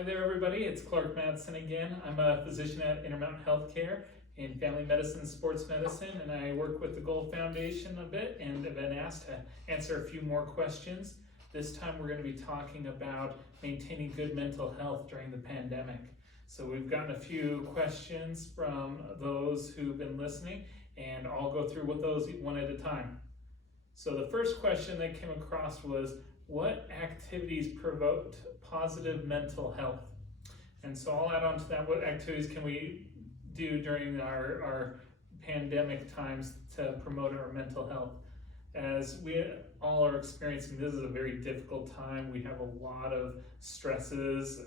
Hi there, everybody. It's Clark Madsen again. I'm a physician at Intermountain Healthcare in family medicine and sports medicine, and I work with the Gold Foundation a bit and have been asked to answer a few more questions. This time we're going to be talking about maintaining good mental health during the pandemic. So we've gotten a few questions from those who've been listening, and I'll go through with those one at a time. So the first question that came across was, what activities promote positive mental health? And so I'll add on to that, what activities can we do during our pandemic times to promote our mental health? As we all are experiencing, this is a very difficult time. We have a lot of stresses,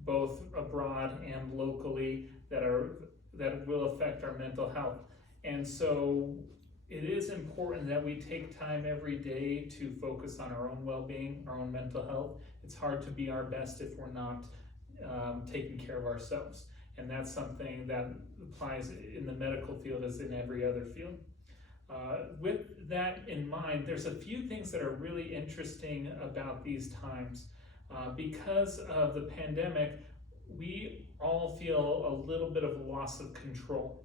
both abroad and locally, that will affect our mental health. And so it is important that we take time every day to focus on our own well-being, our own mental health. It's hard to be our best if we're not taking care of ourselves. And that's something that applies in the medical field as in every other field. With that in mind, there's a few things that are really interesting about these times. Because of the pandemic, we all feel a little bit of a loss of control.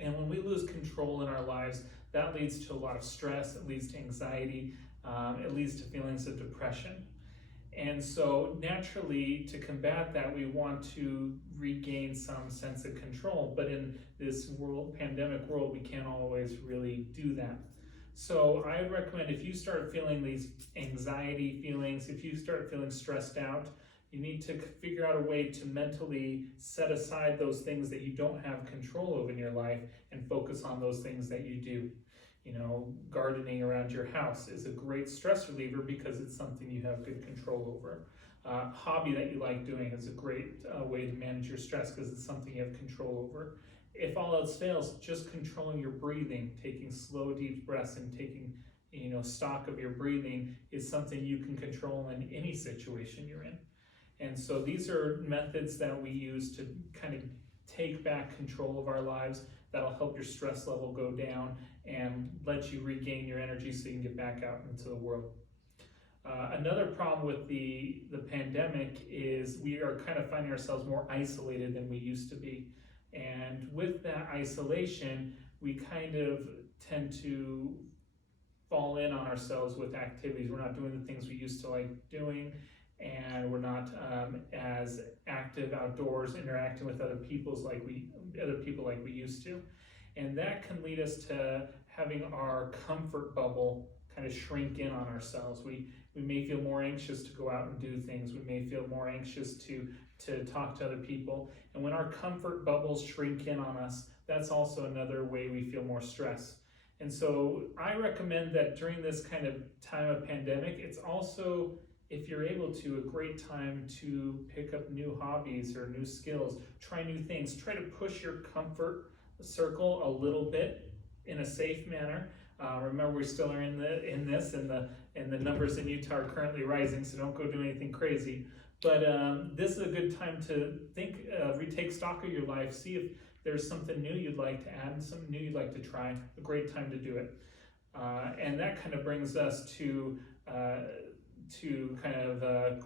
And when we lose control in our lives, that leads to a lot of stress, it leads to anxiety, it leads to feelings of depression. And so naturally, to combat that, we want to regain some sense of control. But in this pandemic world, we can't always really do that. So I would recommend, if you start feeling these anxiety feelings, if you start feeling stressed out, you need to figure out a way to mentally set aside those things that you don't have control of in your life and focus on those things that you do. You know, gardening around your house is a great stress reliever because it's something you have good control over. Hobby that you like doing is a great way to manage your stress because it's something you have control over. If all else fails, just controlling your breathing, taking slow, deep breaths and taking stock of your breathing is something you can control in any situation you're in. And so these are methods that we use to kind of take back control of our lives that'll help your stress level go down and let you regain your energy so you can get back out into the world. Another problem with the pandemic is we are kind of finding ourselves more isolated than we used to be. And with that isolation, we kind of tend to fall in on ourselves with activities. We're not doing the things we used to like doing, and we're not as active outdoors, interacting with other people like we used to. And that can lead us to having our comfort bubble kind of shrink in on ourselves. We may feel more anxious to go out and do things. We may feel more anxious to talk to other people. And when our comfort bubbles shrink in on us, that's also another way we feel more stress. And so I recommend that during this kind of time of pandemic, it's also, if you're able to, a great time to pick up new hobbies or new skills, try new things, try to push your comfort circle a little bit in a safe manner. Remember, we still are in this, and the numbers in Utah are currently rising, so don't go do anything crazy. But this is a good time to think, retake stock of your life, see if there's something new you'd like to add, something new you'd like to try. A great time to do it. And that kind of brings us to kind of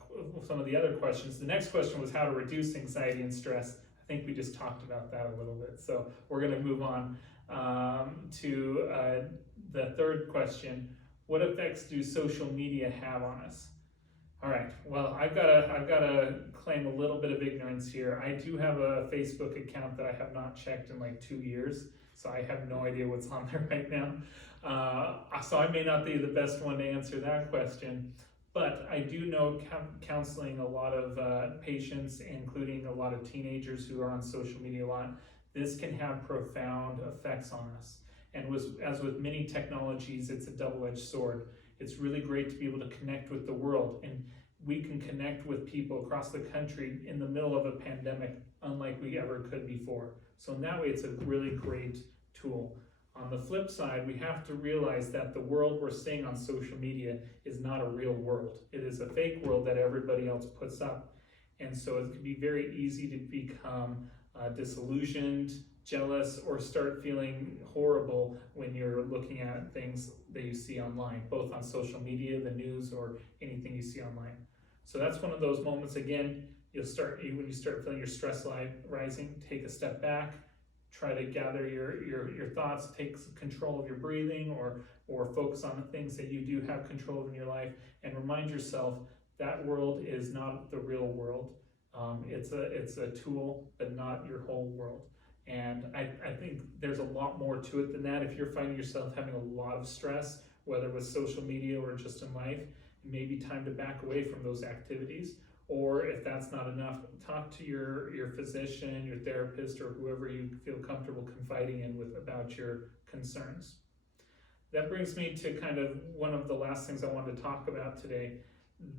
some of the other questions. The next question was how to reduce anxiety and stress. I think we just talked about that a little bit. So we're going to move on to the third question. What effects do social media have on us? All right, well, I've got to claim a little bit of ignorance here. I do have a Facebook account that I have not checked in like 2 years, so I have no idea what's on there right now. So I may not be the best one to answer that question. But I do know counseling a lot of patients, including a lot of teenagers who are on social media a lot. This can have profound effects on us. And as with many technologies, it's a double-edged sword. It's really great to be able to connect with the world. And we can connect with people across the country in the middle of a pandemic, unlike we ever could before. So in that way, it's a really great tool. On the flip side, we have to realize that the world we're seeing on social media is not a real world. It is a fake world that everybody else puts up. And so it can be very easy to become disillusioned, jealous, or start feeling horrible when you're looking at things that you see online, both on social media, the news, or anything you see online. So that's one of those moments, again, when you start feeling your stress rising, take a step back, try to gather your thoughts, take control of your breathing, or focus on the things that you do have control of in your life, and remind yourself that world is not the real world. It's a tool, but not your whole world. And I think there's a lot more to it than that. If you're finding yourself having a lot of stress, whether with social media or just in life, it may be time to back away from those activities. Or if that's not enough, talk to your physician, your therapist, or whoever you feel comfortable confiding in with about your concerns. That brings me to kind of one of the last things I wanted to talk about today.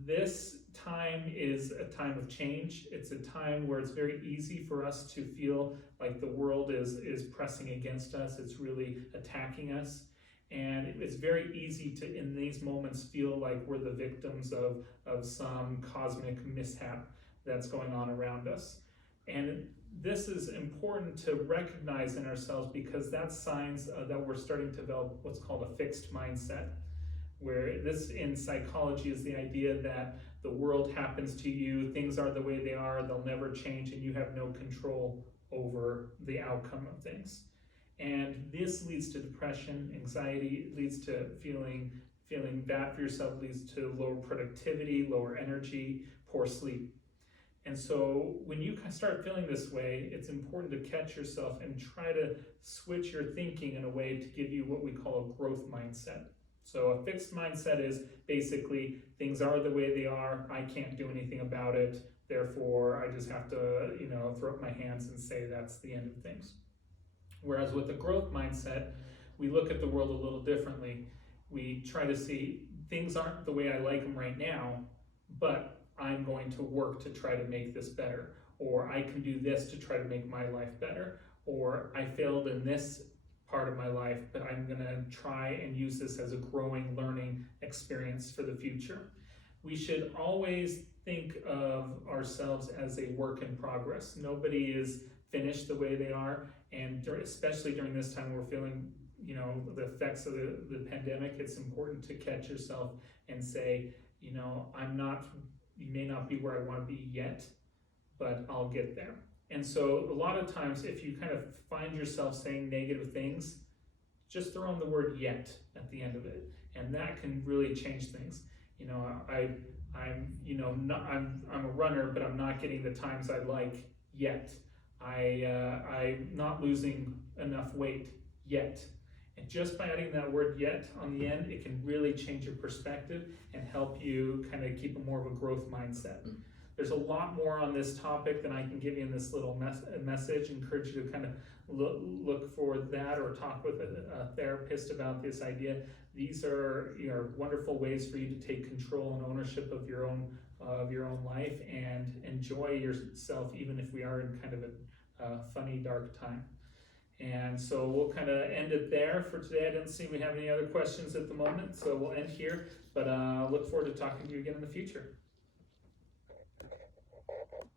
This time is a time of change. It's a time where it's very easy for us to feel like the world is pressing against us. It's really attacking us. And it's very easy to, in these moments, feel like we're the victims of some cosmic mishap that's going on around us. And this is important to recognize in ourselves, because that's signs that we're starting to develop what's called a fixed mindset, where this in psychology is the idea that the world happens to you, things are the way they are, they'll never change, and you have no control over the outcome of things. And this leads to depression, anxiety, it leads to feeling bad for yourself, leads to lower productivity, lower energy, poor sleep. And so when you start feeling this way, it's important to catch yourself and try to switch your thinking in a way to give you what we call a growth mindset. So a fixed mindset is basically things are the way they are, I can't do anything about it, therefore I just have to, throw up my hands and say that's the end of things. Whereas with a growth mindset, we look at the world a little differently. We try to see things aren't the way I like them right now, but I'm going to work to try to make this better, or I can do this to try to make my life better, or I failed in this part of my life, but I'm gonna try and use this as a growing, learning experience for the future. We should always think of ourselves as a work in progress. Nobody is finished the way they are, and especially during this time we're feeling the effects of the pandemic, it's important to catch yourself and say, you may not be where I want to be yet, but I'll get there. And so a lot of times if you kind of find yourself saying negative things, just throw in the word yet at the end of it, and that can really change things. I'm a runner, but I'm not getting the times I'd like yet. I'm not losing enough weight yet. And just by adding that word yet on the end, it can really change your perspective and help you kind of keep a more of a growth mindset. There's a lot more on this topic than I can give you in this little message. I encourage you to kind of look for that, or talk with a therapist about this idea. These are wonderful ways for you to take control and ownership of your own life and enjoy yourself, even if we are in kind of a funny, dark time. And so we'll kind of end it there for today. I didn't see we have any other questions at the moment, so we'll end here, but look forward to talking to you again in the future.